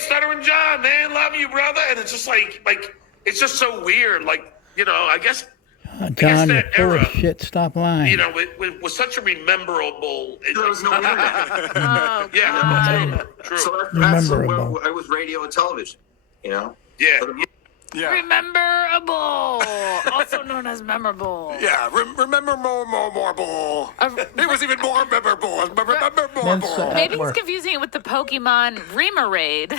Stuttering John, man, love you, brother. And it's just like it's just so weird. Like, I guess John, you're that full era, of shit. Stop lying. it was such a memorable. There was no internet. Oh, Yeah, God. true. So that's Memorable. when I was radio and television, Yeah. Yeah. Rememberable, also known as memorable. Yeah, remember more. It was even more memorable. Maybe he's confusing it with the Pokemon Remoraid,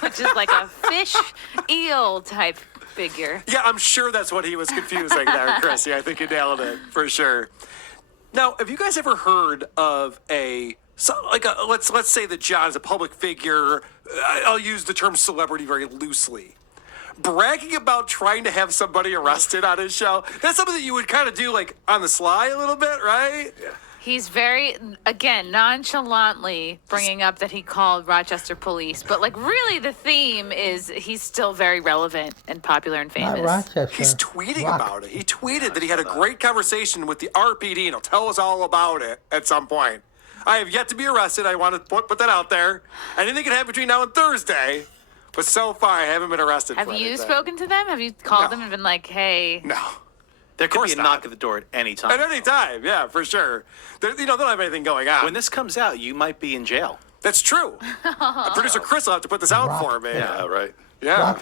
which is like a fish eel type figure. Yeah, I'm sure that's what he was confusing there, Chrissy. I think you nailed it for sure. Now, have you guys ever heard of let's say that John is a public figure. I'll use the term celebrity very loosely. Bragging about trying to have somebody arrested on his show. That's something that you would kind of do like on the sly a little bit, right? Yeah. He's very, again, nonchalantly bringing up that he called Rochester police. But, like, really the theme is he's still very relevant and popular and famous. Not Rochester. He's tweeting about it. He tweeted that he had a great conversation with the RPD, and he'll tell us all about it at some point. I have yet to be arrested. I want to put that out there. Anything can happen between now and Thursday. But so far, I haven't been arrested. Have you spoken to them? Have you called them and been like, hey? No. There could be a knock at the door at any time. At any time, yeah, for sure. They don't have anything going on. When this comes out, you might be in jail. That's true. Producer Chris will have to put this out for me. Yeah, right. Yeah.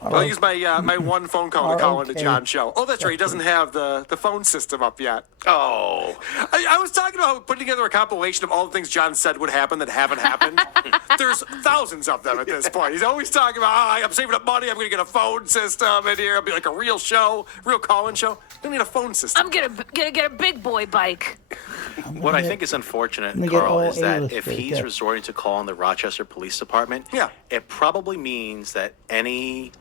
I'll use my one phone call to call into John's show. Oh, that's right. He doesn't have the phone system up yet. Oh. I was talking about putting together a compilation of all the things John said would happen that haven't happened. There's thousands of them at this point. He's always talking about, I'm saving up money. I'm going to get a phone system in here. It'll be like a real show, real call-in show. I don't need a phone system. I'm gonna get a big boy bike. What I think is unfortunate, get Carl, all is that A-list if right he's there. resorting to calling the Rochester Police Department, it probably means that any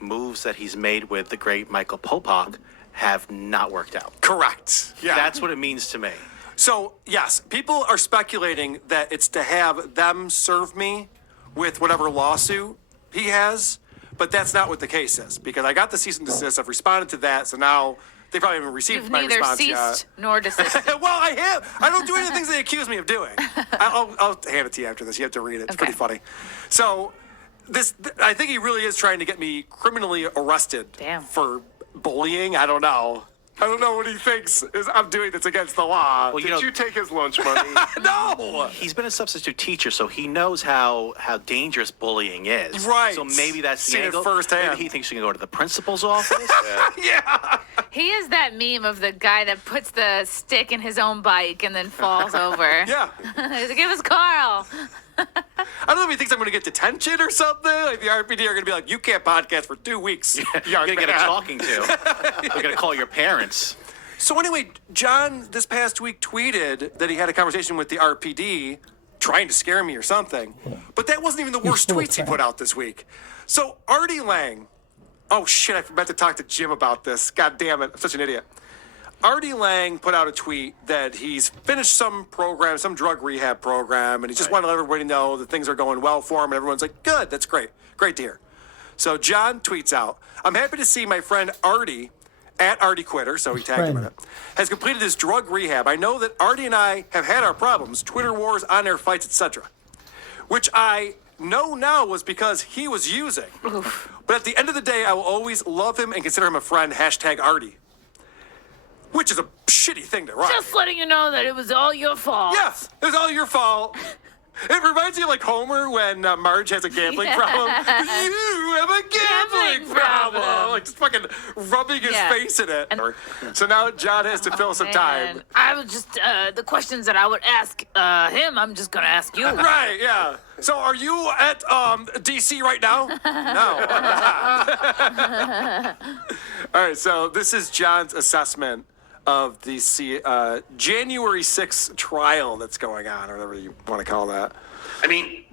moves that he's made with the great Michael Popak have not worked out. Correct. Yeah. That's what it means to me. So, yes, people are speculating that it's to have them serve me with whatever lawsuit he has, but that's not what the case is, because I got the cease and desist. I've responded to that, so now they probably haven't received You've my neither response ceased nor desisted. yet. Well, I have. I don't do any of the things they accuse me of doing. I'll hand it to you after this. You have to read it. It's pretty funny. So, I think he really is trying to get me criminally arrested for bullying. I don't know. I don't know what he thinks I'm doing that's against the law. Well, Did you take his lunch money? No! He's been a substitute teacher, so he knows how dangerous bullying is. Right. So maybe that's the Seen it angle. firsthand. Maybe he thinks he can go to the principal's office. Yeah. He is that meme of the guy that puts the stick in his own bike and then falls over. Yeah. He's like, it was Carl. I don't know if he thinks I'm going to get detention or something. Like the RPD are going to be like, you can't podcast for 2 weeks. You're going to get a talking to. You're going to call your parents. So anyway, John this past week tweeted that he had a conversation with the RPD trying to scare me or something. But that wasn't even the worst tweets he put out this week. So Artie Lang, oh shit, I forgot to talk to Jim about this. God damn it, I'm such an idiot. Artie Lang put out a tweet that he's finished some program, some drug rehab program, and he just wanted to let everybody know that things are going well for him, and everyone's like, good, that's great. Great to hear. So John tweets out, I'm happy to see my friend Artie, at Artie Quitter, so he tagged him in it, has completed his drug rehab. I know that Artie and I have had our problems, Twitter wars, on-air fights, etc., which I know now was because he was using. But at the end of the day, I will always love him and consider him a friend, hashtag Artie. Which is a shitty thing to write. Just letting you know that it was all your fault. Yes, it was all your fault. It reminds me of like Homer when Marge has a gambling problem. You have a gambling problem. Like just fucking rubbing his face in it. So now John has to fill some time. I was just, the questions that I would ask him, I'm just going to ask you. Right, yeah. So are you at D.C. right now? No. All right, so this is John's assessment of the January 6th trial that's going on, or whatever you want to call that. I mean,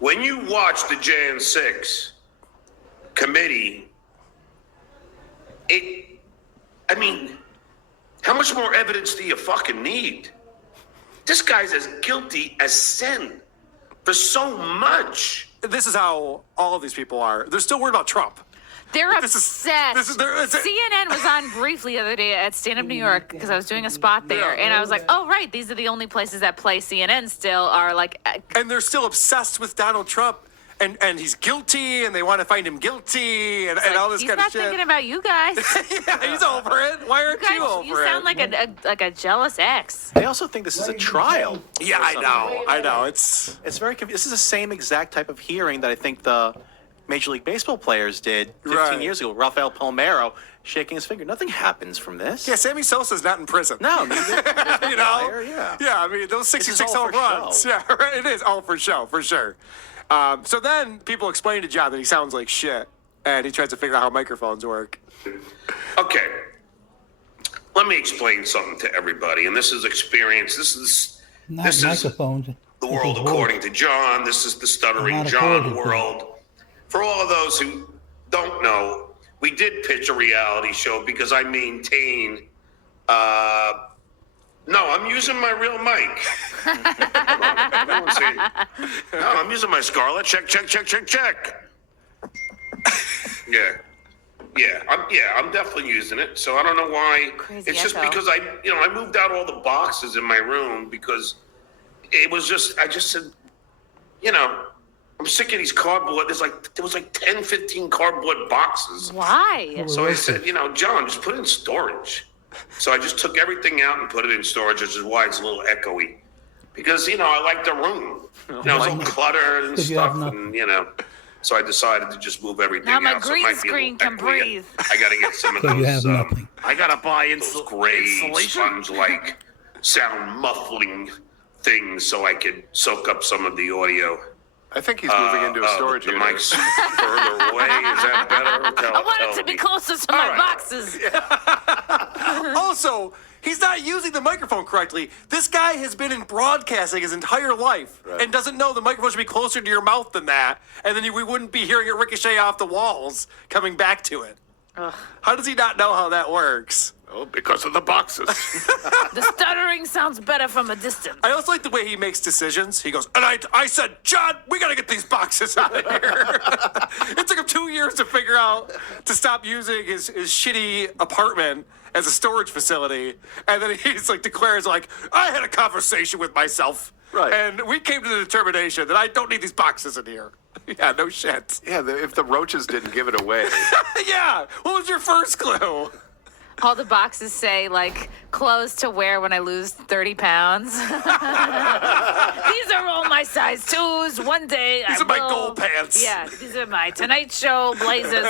when you watch the Jan 6 committee, I mean, how much more evidence do you fucking need? This guy's as guilty as sin for so much. This is how all of these people are. They're still worried about Trump. They're This is- obsessed. CNN was on briefly the other day at Stand Up New York because I was doing a spot there, and I was like, "Oh, right, these are the only places that play CNN still are like." And they're still obsessed with Donald Trump, and he's guilty, and they want to find him guilty, and all this kind of shit. He's not thinking about you guys. Yeah, he's over it. Why aren't you over it? You sound like a jealous ex. They also think this is a trial. Yeah, I know. It's very this is the same exact type of hearing that I think the Major League Baseball players did 15 years ago. Rafael Palmeiro shaking his finger. Nothing happens from this. Yeah, Sammy Sosa's not in prison. No, you know. Yeah, I mean those 66 home runs. Show. Yeah, right, it is all for show, for sure. So then people explain to John that he sounds like shit, and he tries to figure out how microphones work. Okay. Let me explain something to everybody, and this is experience. This is microphones. the world according to John. This is the Stuttering Not John according to- world. For all of those who don't know, we did pitch a reality show because I maintain. No, I'm using my real mic. No, I'm using my Scarlett. Check. I'm definitely using it. So I don't know why. Crazy It's just echo. because I moved out all the boxes in my room because it was just, I just said, I'm sick of these cardboard. There was like 10, 15 cardboard boxes. Why? So I said, John, just put it in storage. So I just took everything out and put it in storage, which is why it's a little echoey. Because, I like the room. It's all cluttered and Because you have stuff. And, so I decided to just move everything Now my out. So it green might be a screen little can echoey. breathe. I got to get some of Because you those, have nothing. I gotta buy those gray sponge-like sound muffling things so I could soak up some of the audio. I think he's moving into a storage the unit. mic's further away. Is that better? I want it to be closer to my boxes. Also, he's not using the microphone correctly. This guy has been in broadcasting his entire life and doesn't know the microphone should be closer to your mouth than that, and then we wouldn't be hearing it ricochet off the walls coming back to it. How does he not know how that works? Oh, because of the boxes. The stuttering sounds better from a distance. I also like the way he makes decisions. He goes, and I said, John, we got to get these boxes out of here. It took him 2 years to figure out to stop using his shitty apartment as a storage facility. And then he's like declares like, I had a conversation with myself. Right. And we came to the determination that I don't need these boxes in here. Yeah, no shit. Yeah, if the roaches didn't give it away. Yeah. What was your first clue? All the boxes say, like, clothes to wear when I lose 30 pounds. These are all my size 2s. One day These are my gold pants. Yeah, these are my Tonight Show blazers.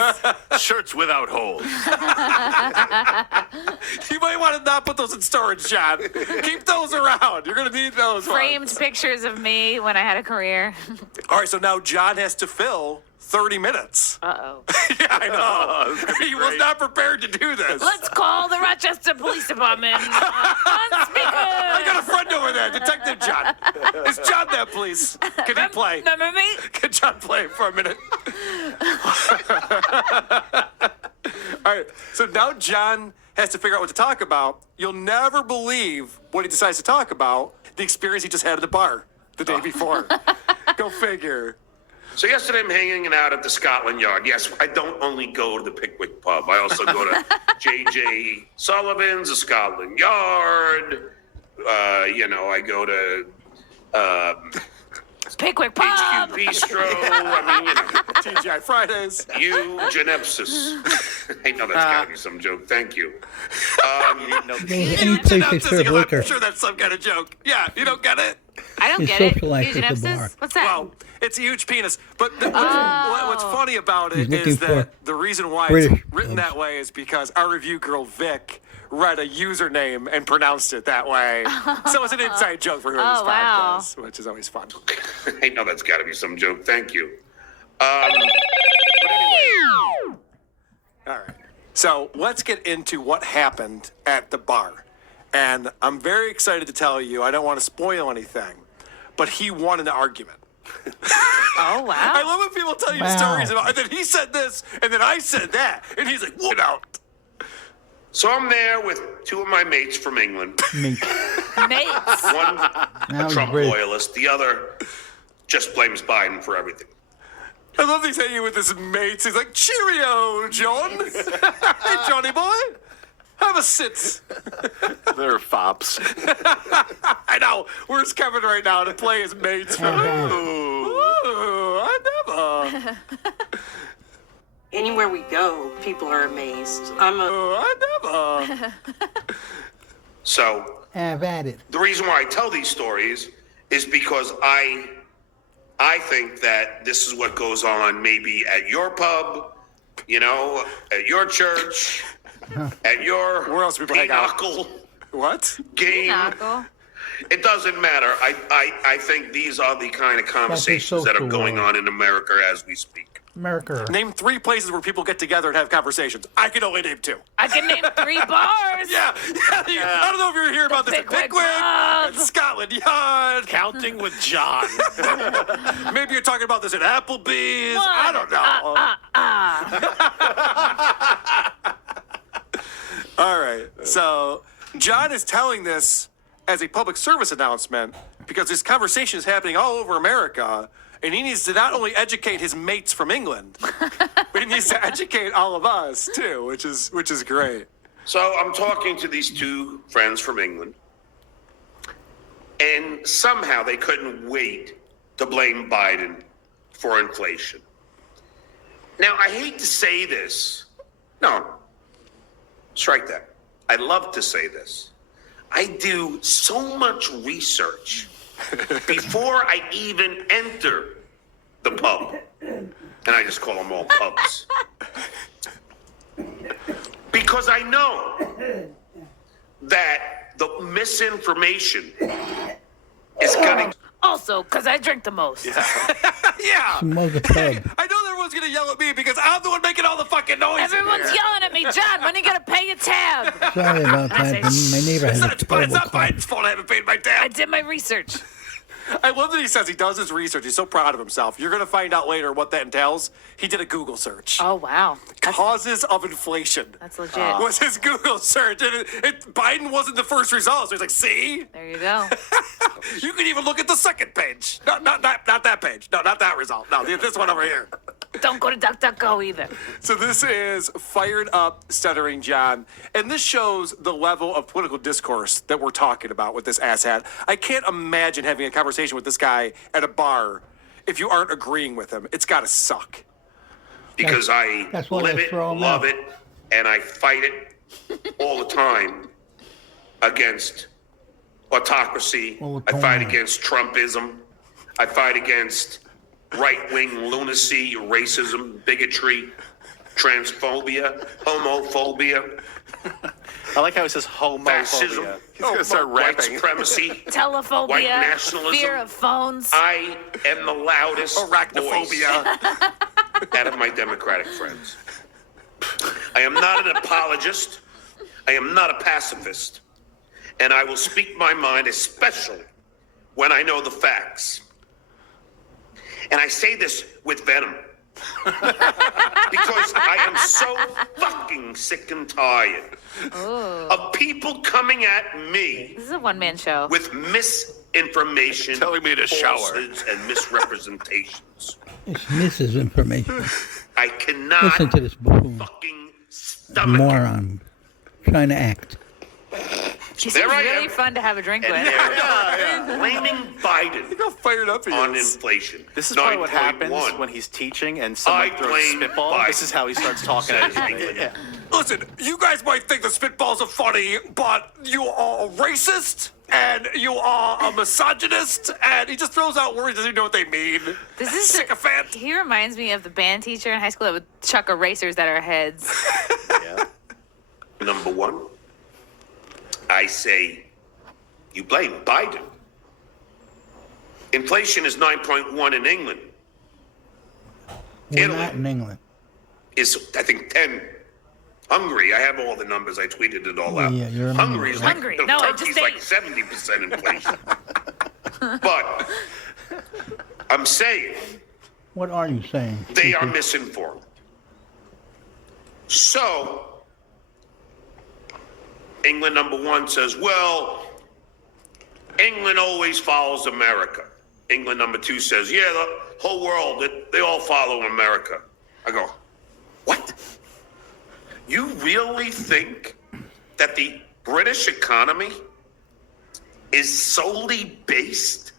Shirts without holes. You might want to not put those in storage, John. Keep those around. You're going to need those Framed ones. pictures of me when I had a career. All right, so now John has to fill 30 minutes. Uh-oh. Yeah, I know. He was not prepared to do this. Let's call the Rochester Police Department. On speaker. I got a friend over there, Detective John. Is John there, please? Can he play? Remember me? Can John play for a minute? All right, so now John has to figure out what to talk about. You'll never believe what he decides to talk about, the experience he just had at the bar the day before. Go figure. So yesterday I'm hanging out at the Scotland Yard. Yes, I don't only go to the Pickwick pub. I also go to J.J. Sullivan's, the Scotland Yard. I go to Pickwick HQ Pub. Bistro. TGI Fridays. Eugenepsis. I know that's got to be some joke. Thank you. Any place they serve liquor. I'm sure that's some kind of joke. Yeah, you don't get it? I don't You get it. socialize at the bar. Eugenepsis? What's that? Well, it's a huge penis. But what's funny about it He's looking is that for the reason why British it's written that way is because our review girl, Vic, read a username and pronounced it that way. So it's an inside joke for her in this wow. podcast, which is always fun. I know that's got to be some joke. Thank you. But anyway, All right. So let's get into what happened at the bar. And I'm very excited to tell you, I don't want to spoil anything, but he won an argument. Oh, wow. I love when people tell you Wow. stories about, and then he said this, and then I said that. And he's like, what out? so I'm there with two of my mates from England. Me. Mates. One Now a he's Trump British. loyalist. The other just blames Biden for everything. I love he's hanging with his mates. He's like, cheerio, John. Hey, Johnny boy. Have a sit. They're fops. I know. Where's Kevin right now to play his mates? Ooh, I never. Anywhere we go, people are amazed. I never. So Have at it. the reason why I tell these stories is because I think that this is what goes on maybe at your pub, you know, at your church, at your Where else do people hang out? pinochle What? game. Knuckle. It doesn't matter. I think these are the kind of conversations that are social going world. on in America as we speak. America. Name 3 places where people get together and have conversations. I can only name 2. I can name 3 bars. Yeah. I don't know if you're hearing about this at Pickwick Pickwick, Pub. at Scotland Yard. Counting with John. Maybe you're talking about this at Applebee's. I don't know. All right. So John is telling this as a public service announcement because this conversation is happening all over America, and he needs to not only educate his mates from England, but he needs to educate all of us too, which is great. So I'm talking to these 2 friends from England, and somehow they couldn't wait to blame Biden for inflation. Now, I hate to say this. No, strike that. I love to say this. I do so much research before I even enter the pub. And I just call them all pubs. Because I know that the misinformation is going to... Also, because I drink the most. Yeah. Mother pub. I know everyone's gonna yell at me because I'm the one making all the fucking noise. Everyone's yelling at me, John, when are you going to pay your tab? Sorry about I that. say, My neighbor has a It's terrible not cough. Biden's fault I haven't paid my I tab. did my research. I love that he says he does his research. He's so proud of himself. You're gonna find out later what that entails. He did a Google search. Oh, wow. Causes of inflation. That's legit. Was his Google search. And Biden wasn't the first result. So he's like, see? There you go. You can even look at the second page. Not that page. No, not that result. No, this one over here. Don't go to DuckDuckGo either. So this is Fired Up Stuttering John. And this shows the level of political discourse that we're talking about with this asshat. I can't imagine having a conversation with this guy at a bar if you aren't agreeing with him. It's got to suck. Because I that's why live they it, throw 'em love out. it, and I fight it all the time against autocracy. All the I fight time. against Trumpism. I fight against right-wing lunacy, racism, bigotry, transphobia, homophobia, I like how he says homophobia. fascism, He's going to start white rapping. supremacy. Telephobia. White nationalism. Fear of phones. I am the loudest voice Arachnophobia. out of my Democratic friends. I am not an apologist. I am not a pacifist. And I will speak my mind, especially when I know the facts. And I say this with venom. Because I am so fucking sick and tired of people coming at me This is a one-man show. with misinformation, Telling me to shower. falsehoods, and misrepresentations. It's Mrs. Information. I cannot Listen to this buffoon. fucking stomach it. Moron. Trying to act. She seems There I really am. fun to have a drink And with. they're blaming Biden Look how fired up he on is. inflation. This is probably what happens 9.1. when he's teaching and someone I throws blame spitball. Biden. This is how he starts talking. Says at England. yeah. Listen, you guys might think the spitballs are funny, but you are a racist and you are a misogynist, and he just throws out words, doesn't even know what they mean. This is sycophant. He reminds me of the band teacher in high school that would chuck erasers at our heads. Number one, I say you blame Biden. Inflation is 9.1 in England. We're Italy. not in England. Is I think 10. Hungary, I have all the numbers. I tweeted it all out. Yeah, you're in Hungary is like Hungary. no, No, I Turkey's just like ate. 70% inflation. But I'm saying What are you saying? they are misinformed. So England number one says, well, England always follows America England number 2 says, yeah, the whole world, they all follow America. I go, what? You really think that the British economy is solely based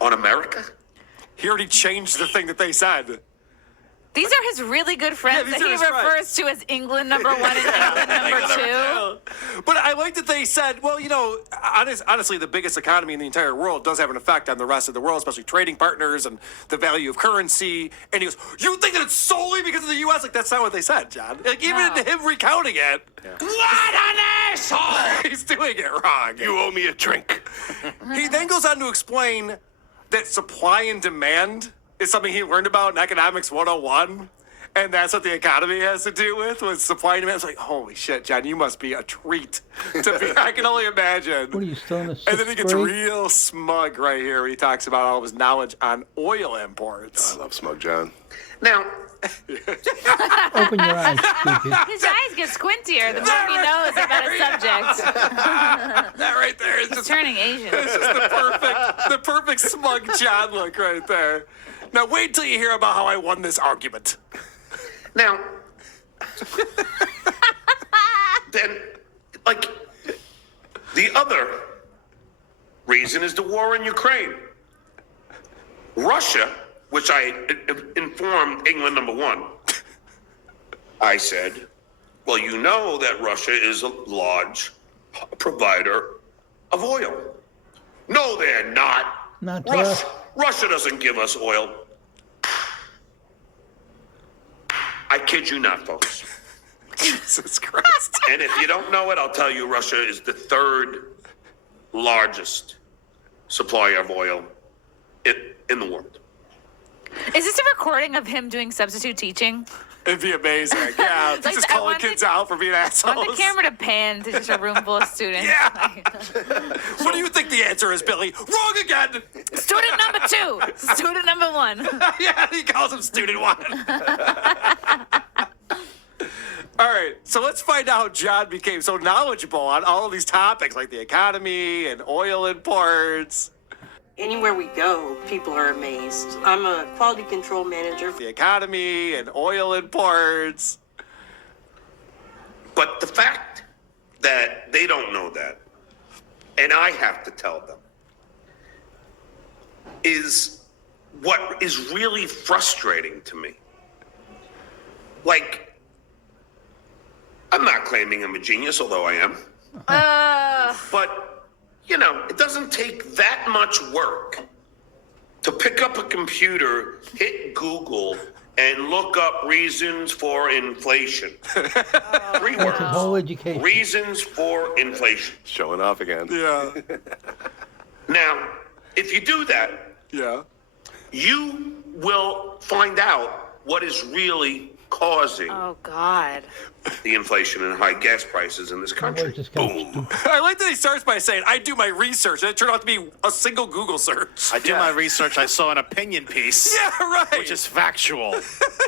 on America? He already changed the thing that they said. These are his really good friends these that are he his refers friends. to as England number 1 and England number 2. But I like that they said, well, you know, honestly, the biggest economy in the entire world does have an effect on the rest of the world, especially trading partners and the value of currency. And he goes, you think that it's solely because of the U.S.? Like, that's not what they said, John. Like, even No. him recounting it. What an asshole! He's doing it wrong. You owe me a drink. He then goes on to explain that supply and demand is something he learned about in Economics 101. And that's what the economy has to do with supply and demand. It's like, holy shit, John, you must be a treat to be. I can only imagine. What are you still in the And then he sixth gets grade? real smug right here when he talks about all of his knowledge on oil imports. I love Smug John. Now, Open your eyes, stupid. His eyes get squintier the more he knows about a subject. That right there is He's just turning Asian. the perfect smug John look right there. Now wait till you hear about how I won this argument. Now, then, like, the other reason is the war in Ukraine. Russia, which I informed England number 1, I said, well, you know that Russia is a large provider of oil. No, they're not. Not to us. Russia doesn't give us oil. I kid you not, folks. Jesus Christ. And if you don't know it, I'll tell you Russia is the 3rd largest supplier of oil in the world. Is this a recording of him doing substitute teaching? It'd be amazing. Yeah, Like, just I calling want kids the- out for being I assholes. want the camera to pan to just a room full of students. Yeah. What do you think the answer is, Billy? Wrong again. Student number 2. Student number 1. Yeah, he calls him student 1. All right, so let's find out how John became so knowledgeable on all of these topics like the economy and oil imports. Anywhere we go, people are amazed. I'm a quality control manager. The economy and oil imports. But the fact that they don't know that, and I have to tell them, is what is really frustrating to me. Like, I'm not claiming I'm a genius, although I am. But, you know, it doesn't take that much work to pick up a computer, hit Google, and look up reasons for inflation. 3 That's his words. whole education. Reasons for inflation. Showing off again. Yeah, Now, if you do that, yeah. you will find out what is really causing Oh, God. the inflation and high gas prices in this Where's country. this guy Boom. stupid? I like that he starts by saying, I do my research, and it turned out to be a single Google search. I do my research. I saw an opinion piece, Yeah, right. which is factual.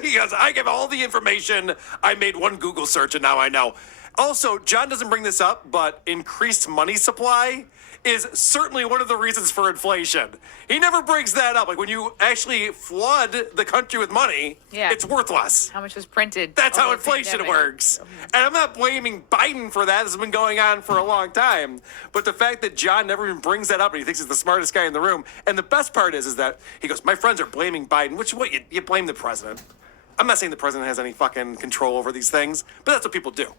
He goes, I give all the information. I made one Google search and now I know. Also, John doesn't bring this up, but increased money supply is certainly one of the reasons for inflation. He never brings that up. Like when you actually flood the country with money, Yeah. it's worth less. How much was printed? That's how over the inflation pandemic? works. And I'm not blaming Biden for that. This has been going on for a long time. But the fact that John never even brings that up and he thinks he's the smartest guy in the room. And the best part is that he goes, my friends are blaming Biden, which is what you blame the president. I'm not saying the president has any fucking control over these things, but that's what people do.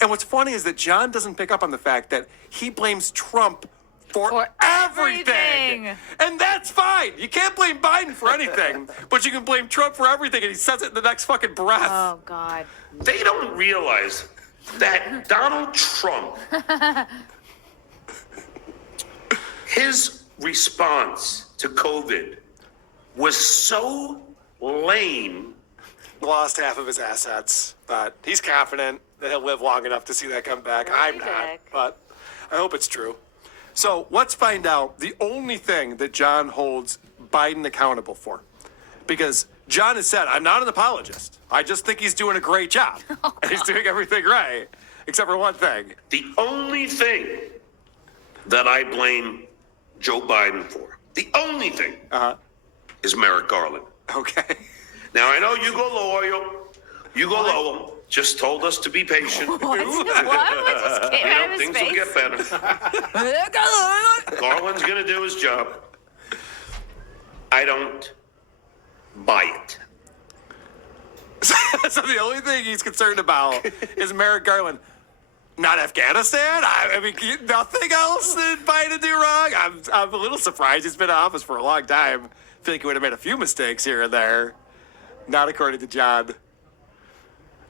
And what's funny is that John doesn't pick up on the fact that he blames Trump for everything. everything. And that's fine. You can't blame Biden for anything, but you can blame Trump for everything, and he says it in the next fucking breath. Oh, God. They don't realize that Donald Trump, his response to COVID was so lame. Lost half of his assets, but he's confident that he'll live long enough to see that come back. He'll I'm be not, back. but I hope it's true. So let's find out the only thing that John holds Biden accountable for. Because John has said, I'm not an apologist. I just think he's doing a great job. And he's doing everything right, except for one thing. The only thing that I blame Joe Biden for The only thing is Merrick Garland. Okay. Now, I know you go loyal. You go low. Just told us to be patient. What? What just came out of his Things face? will get better. Garland's going to do his job. I don't buy it. So the only thing he's concerned about is Merrick Garland. Not Afghanistan? I mean, nothing else that Biden do wrong? I'm a little surprised. He's been in office for a long time. I feel like he would have made a few mistakes here and there. Not according to John.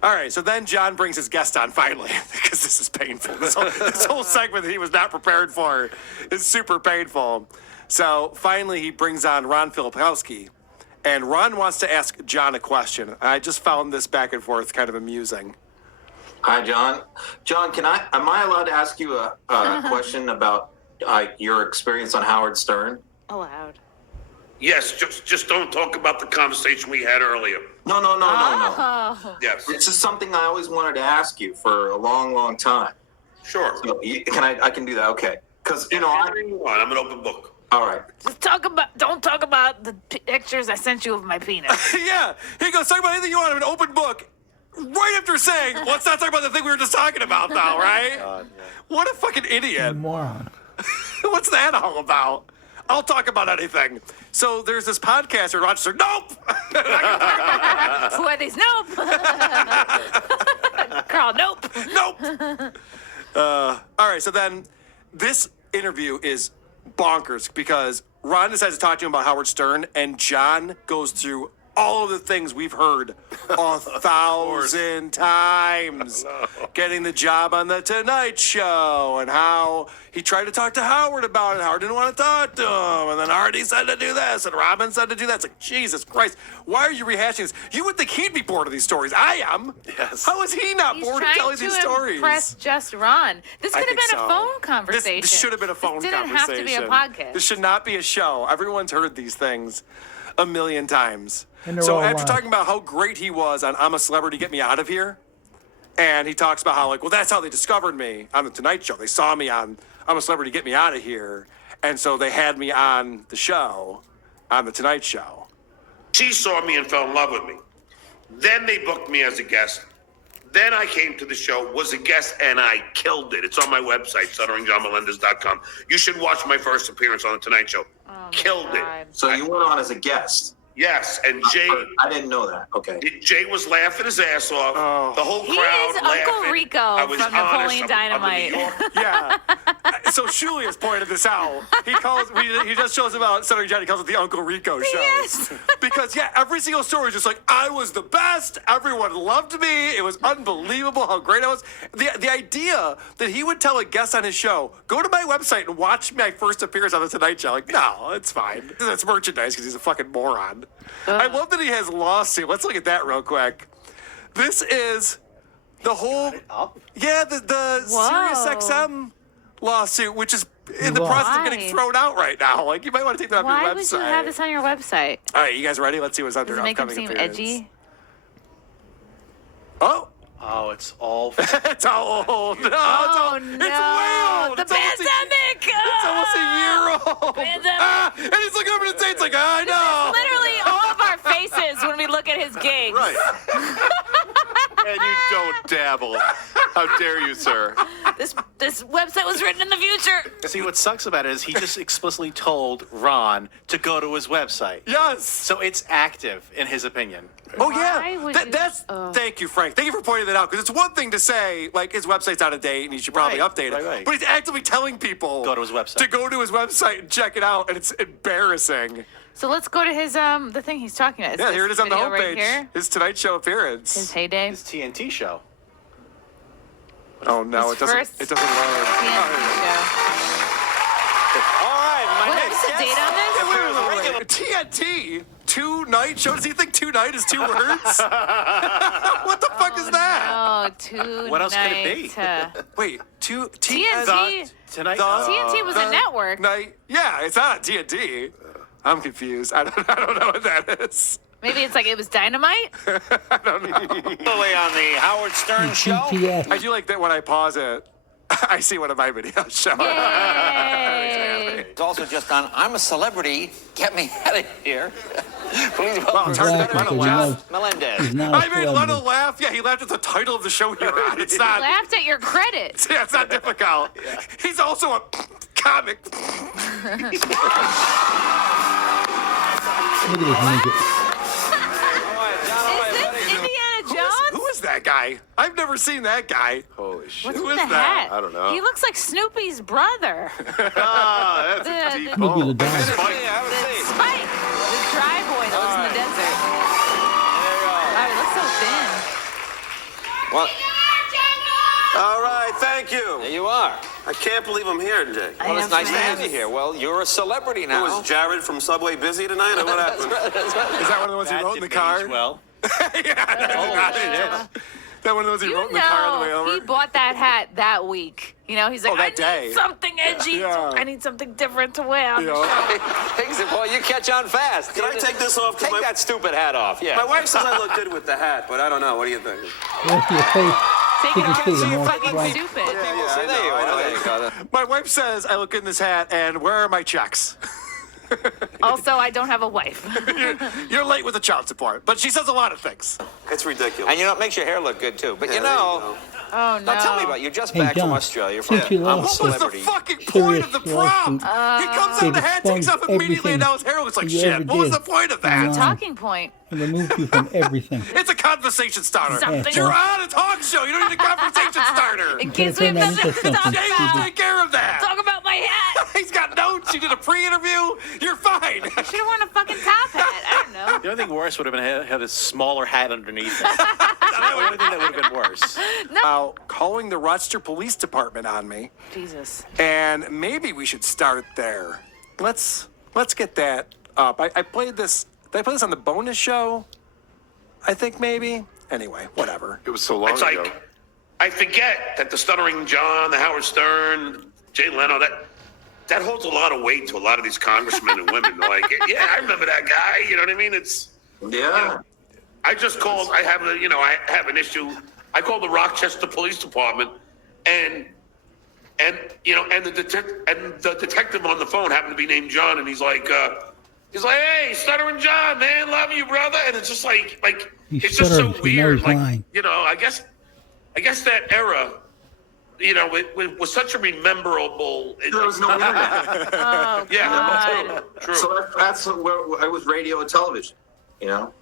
All right, so then John brings his guest on finally, because this is painful. This whole segment that he was not prepared for is super painful. So finally he brings on Ron Filipowski. And Ron wants to ask John a question. I just found this back and forth kind of amusing. Hi, John. John, am I allowed to ask you a question about your experience on Howard Stern? Allowed. Yes, just don't talk about the conversation we had earlier. No. Oh. Yes. It's just something I always wanted to ask you for a long, long time. Sure. So, I can do that? Okay. Because, I'm an open book. all right. Just don't talk about the pictures I sent you of my penis. Yeah, he goes, talk about anything you want. I'm an open book. Right after saying, let's not talk about the thing we were just talking about now, right? What a fucking idiot. Moron. What's that all about? I'll talk about anything. So there's this podcaster in Rochester. Nope! Who are these? Nope. Carl, nope. Nope! All right, so then this interview is bonkers because Ron decides to talk to him about Howard Stern, and John goes through all of the things we've heard 1,000 times. Getting the job on the Tonight Show, and how he tried to talk to Howard about it. Howard didn't want to talk to him, and then Hardy said to do this, and Robin said to do that. It's like, Jesus Christ, why are you rehashing this? You would think he'd be bored of these stories. I am. Yes. How is he not He's bored of trying telling to these stories? impress just Ron. This I could have think been so. a phone conversation. This should have been a phone This didn't have to be a conversation. podcast. This should not be a show. Everyone's heard these things a million times. And they're So all after live. talking about how great he was on I'm a Celebrity, Get Me Out of Here, and he talks about how, like, well, that's how they discovered me on the Tonight Show. They saw me on I'm a Celebrity, Get Me Out of Here, and so they had me on the show, on the Tonight Show. She saw me and fell in love with me. Then they booked me as a guest. Then I came to the show, was a guest, and I killed it. It's on my website, StutteringJohnMelendez.com. You should watch my first appearance on The Tonight Show. Killed it. So you went on as a guest. Yes, and Jay I didn't know that. Okay. Jay was laughing his ass off. The whole He crowd is laughing. Uncle Rico I was from honest. Napoleon I'm a New Dynamite. York- Yeah. So Julius pointed this out. He just shows about Stuttering John. He calls it the Uncle Rico show. Yes. Because every single story is just like, I was the best. Everyone loved me. It was unbelievable how great I was. The idea that he would tell a guest on his show, go to my website and watch my first appearance on the Tonight Show. Like, no, it's fine. That's merchandise because he's a fucking moron. I love that he has lawsuit. Let's look at that real quick. This is the whole, yeah, the Sirius XM lawsuit, which is in the Why? process of getting thrown out right now. Like, you might want to take that off Why your would website. you have this on your website? All right, you guys ready? Let's see what's under Does it make him upcoming seem appearance. edgy? Oh, Oh, it's all. it's all old. No, Oh, it's no. way old. The It's almost pandemic! It's almost a year old. Pandemic. And he's looking over the tape. It's like, I know. Literally all of our faces when we look at his gigs. Right. And you don't dabble. How dare you, sir? This website was written in the future. See, what sucks about it is he just explicitly told Ron to go to his website. Yes. So it's active, in his opinion. Oh Why yeah, would that's. Thank you, Frank. Thank you for pointing that out because it's one thing to say like his website's out of date and he should probably Right, update it, right. but he's actively telling people Go to his website. to go to his website and check it out, and it's embarrassing. So let's go to his the thing he's talking about. Yeah, this here it is on the video homepage. right here? His Tonight Show appearance. His heyday. His TNT show. Oh no, his it doesn't. first It doesn't load. TNT show. All right, What is the date on this? Wait. TNT. Two night show. Does he think two night is two words? What the fuck is that? Oh, two What else could it be? Wait, two TNT. Tonight. TNT was a network. Night. Yeah, it's not TNT. I'm confused. I don't know what that is. Maybe it's like it was dynamite. Way on the Howard Stern show. TTS. I do like that when I pause it, I see one of my videos show. Yay! It's also just on, I'm a celebrity, get me out of here. Please Well, welcome it's hard to Laughing Leno because he laugh. knows Melendez. he's not a I made Leno celebrity. laugh. Yeah, he laughed at the title of the show you're on. It's not. Laughed at your credits. Yeah, it's not difficult. He's also a comic. Look at this midget. Is this Indiana Jones? Who is that guy? I've never seen that guy. Holy shit. What's Who with is the that? hat? I don't know. He looks like Snoopy's brother. Ah, that's a The- deep Snoopy the hole. dog. The Spike, the dry boy that was in the desert. Wow, he looks so thin. Well, all right, thank you. There you are. I can't believe I'm here, Jay. Well, it's nice to have you here. Well, you're a celebrity now. Was Jared from Subway busy tonight, or what happened? Is that one of the ones he wrote in the car? Well, That one of those he wrote in the car on the way over? He bought that hat that week. You know, he's like, Oh, that I day. need something edgy. Yeah. I need something different to wear. You know? Well, you catch on fast. Can I take this off? 'Cause Take that stupid hat off. Yeah. my wife says I look good with the hat, but I don't know. What do you think? Where's your face? Take You it can off. see the You're more fucking bright. stupid. See, there you are. There you go. My wife says I look good in this hat, and where are my checks? Also, I don't have a wife. You're late with the child support, but she says a lot of things. It's ridiculous. And you know, it makes your hair look good too. But Yeah, you there know, Oh, no. now tell me about you. Just Hey, back from John, Australia. From since you I'm a lost What was the celebrity. fucking point Serious of the prompt? lawsuit. He comes They out the hat, takes off expunged immediately, and now his hair looks like you shit. ever What was did. the point of that? Wow. Talking point. I removed you from everything. It's a conversation starter. Something. You're on a talk show. You don't need a conversation starter. In case we have Could've turned nothing to that into talk something. Jay will about. take care of that. Talk about my hat. He's got notes. You did a pre-interview. You're fine. Should have worn a fucking top hat. I don't know. the only thing worse would have been had a smaller hat underneath it. That's the only thing that would have been worse. Now, calling the Rochester Police Department on me, Jesus. and maybe we should start there. Let's get that up. I played this. Did I play this on the bonus show? I think maybe. Anyway, whatever. It was so long It's ago. like, I forget that the Stuttering John, the Howard Stern, Jay Leno, that holds a lot of weight to a lot of these congressmen and women. They're like, yeah, I remember that guy. You know what I mean? It's, Yeah. I just called, I have an issue. I called the Rochester Police Department and the detective on the phone happened to be named John, and he's like, hey, Stuttering John, man, love you, brother. And it's just like He it's just so stuttered, he knows weird. Like, lying. you know, I guess that era, you know, it was such a rememberable. There was no internet. Oh, Yeah, God. true. So that's where I was radio and television, you know?